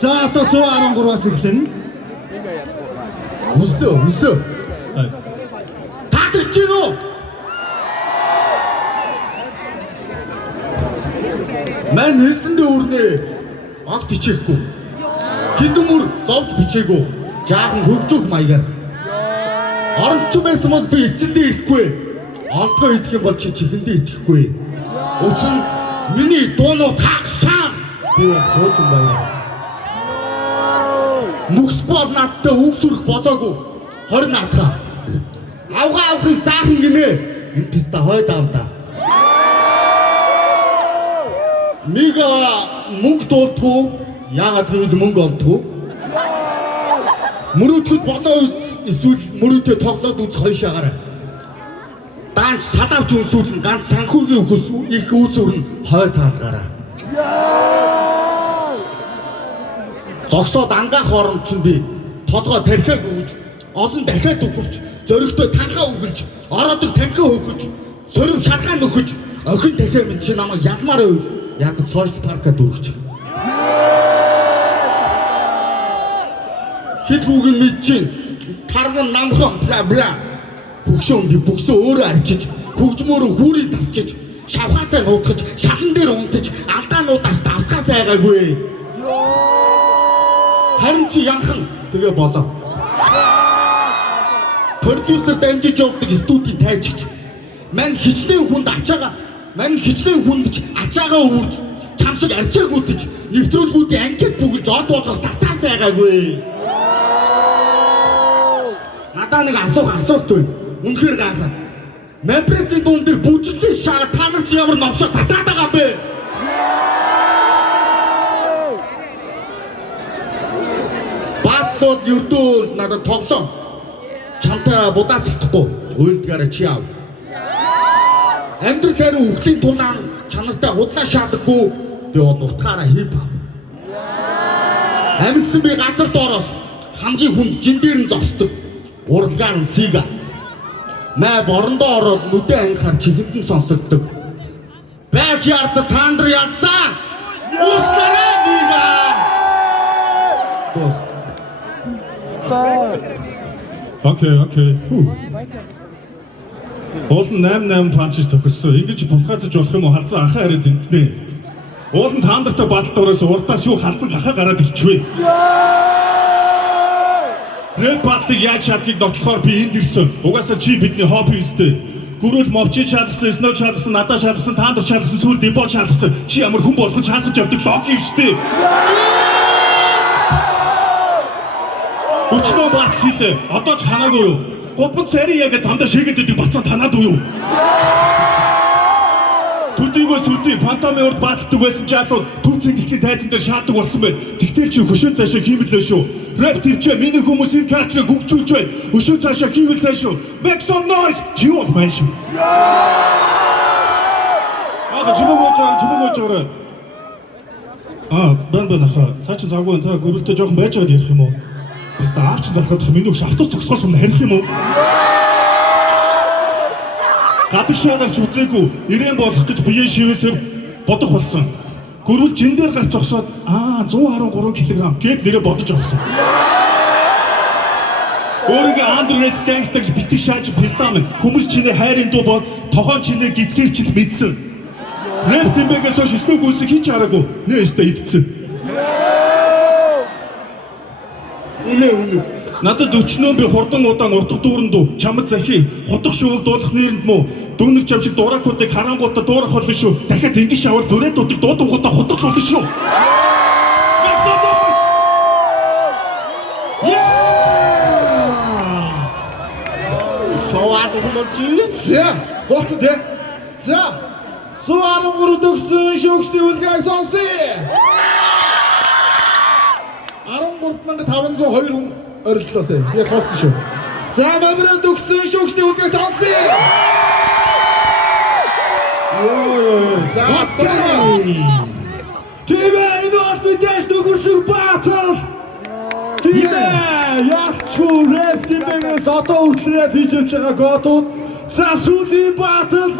За одоо 113-аас эхлэн. Өсөө. Татаж гинөө. Мань хэлсэндээ өрнө. Огт хичээхгүй. Хэдүмөр зовж бичээгүй. Жаахан хөгжөөх маягаар. Оронч байсан бол би эцэндээ ирэхгүй. Олдгоо идэх юм бол чи чихэндээ идэхгүй. Учир нь миний дуунууд хагшаа. Би зөөж юм байна. Мөхс бол надтай үг сүрэх болоогүй. 20 наадхаа. Авахыг заахан гинэ. Энэ писта хойд авда. Нэг мөнгө дуулдгүй. Яагаад гэвэл мөнгө олдгүй. Мөрөөдөхөд болоо эсвэл мөрөөдөө тоглоод үз хойшаагаарай. Даанч садавч үнсүүл нь ганц санхүүгийн өгс их үүсвэр нь хойд таалгаараа. Зогсоод ангаах оронд чинь би толгой тархиаг өгж, олон дахиад өгч, зөрөгтэй танхаа өгүүлж, ороодог тамхиа өгч, сөрөв шалгаа нөхөж, охин дахиа минь чи намайг ялмаар өв. Яг сошиал паркад үргэж. Хит хүүгийн мэдчин тарган намхан бла хөгшөөн би бүксөө өөрөө арчиж хөгжмөөрөө хүүрийг тасчиж шавхаатай нуудгаж шалан дээр унтаж алдаануудаас давхаа сайгаагүй. Харин чи янхан тэгээ болоо. Продюсер дамжиж явдаг студийн тайжч мань хичнээн хүнд ачаагаа үүрж чамшиг арчаагуудж нэвтрүүлгүүдийн анкет бүгэлж од болгох татаа сайгаагүй. Надаа нэг асуулт байна. Үнэхээр гайхаа. Мапритийн дуун дээр бүжиглээ шаа та нар чи ямар новшоо татаад байгаа юм бэ? Баацууд юрдөө надад тоглоом. Чамтай будаацлахгүй. Уйлдгаараа чи аав. Амьдрал хариу үхлийн тулаан чанартай худлаа шаадаггүй. Би бол утгаараа хийв. Амьдсан би газар доороос хамгийн хүнд жин дээр нь зогсдог. Уралгаар нь сига. Маа борондоо ороод нүдэ ангихаар чихэндэн сонсогддог. Бэкярд таандар ялсан. Устараа бига. Окей. Уулын 8 панчж тохирсон. Ингэж булгаацж болох юм уу? Халзан ахаа хараад тэнтнэ. Уулын таандартай баталд ороос урдаас юу халзан ахаа гараад ирчихвэ. Рэп батлыг яаж чадгийг нотлохоор би энд ирсэн. Угаасаа чи бидний хобби үстэй. Гүрэл мовчи чалгасан, сноо чалгасан, надаа чалгасан, таандар чалгасан, сүүл дебо чалгасан. Чи ямар хүн болгон чалгаж явдаг локи юм штэ. Өчнөө бат хийлээ. Одоо ч ханаагүй юу? Гудман царийн яг замдаа шигээд идэг бацаа танаад уу юу? Төдийгөө сүдий фантомын урд баталдаг байсан ч алуу төв цэнгэлтийн тайзан дээр шаадаг болсон байна. Тэгтэр чи хөшөө цаашаа хиймэлээ шүү. Рэп тэрчээ миний хүмүүсийн калчрыг хөгжүүлж байна. Хөшөө цаашаа хийвэл сайн шүү. Make some noise. Чи бол маань шүү. Чимээгөөж. Бан хаа. Цаа чи завгүй та гөрөлтөө жоохон байж байгаа ярих юм уу? Бasta авч залхах миний өгш автобус зогсоос өмнө харих юм уу? Гадаг шаалагч үзээгүй ирээн болох гэж бие шивээсээр бодох болсон. Гөрвөл жин дээр гарч зогсоод 113 кг гээд нэрээ бодож авсан. Өөрийгөө Android gangster гэж битгий шааж пистамын хүмүүс чиний хайрын дуу бод тохоон чиний гидсэрчил мэдсэн. Рэп тэмбэгээс хойш өснөг үсэг хийж хараагүй. Нэ өстө идсэн. Надад өчнөө би хурдан удаан утга дүүрэндүү чамд захи хотох шүүг дуулах нэрэнд муу дүүнер чавчиг дуурайхуудыг харангуудаа дуурах болно шүү. Дахиад энгийн шавар дүрээдүүдийг дуудангуудаа хотох болно шүү. Шоуад өгнөж. За. 113 төгсөн шүүгчдийн үлгээг сонсъё. 13,502 хүн орилдлоосэй. Яг тооцсон шүү. За мамраа төгсөн шүүгчдийн үлгээг сонсъё. Тэмээ энэ бол мэдээж төгсөн батал. Тэмээ ялчгүй рэп тэмээгээс одоо үлрээ хийж явж байгаа готууд. За сүүлийн батал